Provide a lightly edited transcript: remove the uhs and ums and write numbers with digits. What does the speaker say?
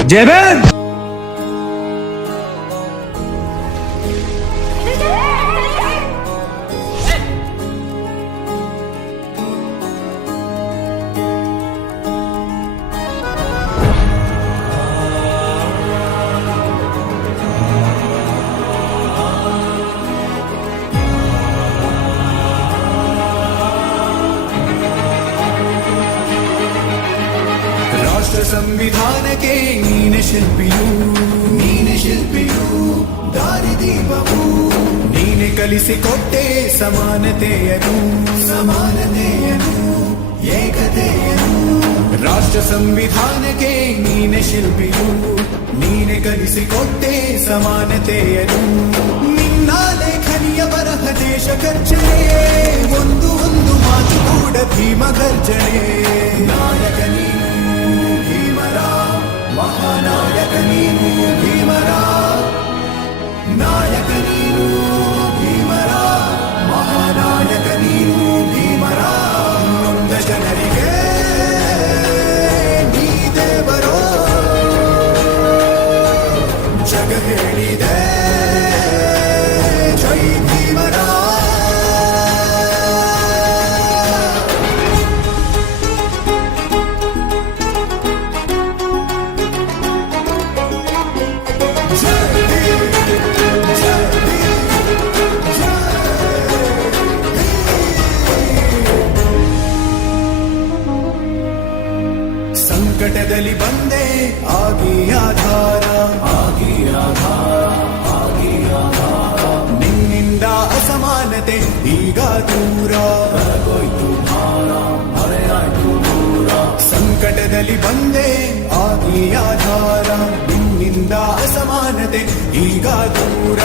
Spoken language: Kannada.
जय भीम। ಸಂವಿಧಾನ ಕೆ ನೀನೆ ಶಿಲ್ಪಿಯು ದಾರಿದೀಪವು ನೀನೆ ಕಲಿಸಿಕೊಟ್ಟೆ ಸಮಾನತೆಯನು ಏಕತೆಯನು ರಾಷ್ಟ್ರ ಸಂವಿಧಾನಕ್ಕೆ ನೀನೆ ಶಿಲ್ಪಿಯು ನೀನೆ ಕಲಿಸಿಕೊಟ್ಟೆ ಸಮಾನತೆಯನು ನಿನ್ನ ಲೇಖನಿಯ ಬರಹ ದೇಶ ಖರ್ಚನೆ ಒಂದು ಮಾತು ಕೂಡ ಭೀಮ ಗರ್ಜನೆ ನಾಯಕ ನೀನು ಭೀಮರ ಮಹಾನಾಯಕ ನೀನು ಭೀಮರ ನಾಯಕ ನೀನು ಭೀಮರ ಮಹಾನಾಯಕ ನೀನು ಭೀಮರ ನೊಂದ ಜನರಿಗೆ ನೀ ದೇವರೋ ಜಗ ಹೇಳಿದೆ ಜೈ ಭೀಮರ ಸಂಕಟದಲ್ಲಿ ಬಂದೆ ಆಗಿ ಆಧಾರ ನಿನ್ನಿಂದ ಅಸಮಾನತೆ ಈಗ ದೂರ ಸಂಕಟದಲ್ಲಿ ಬಂದೆ ಆಗಿ ಆಧಾರ ನಿನ್ನಿಂದ ಅಸಮಾನತೆ ಈಗ ದೂರ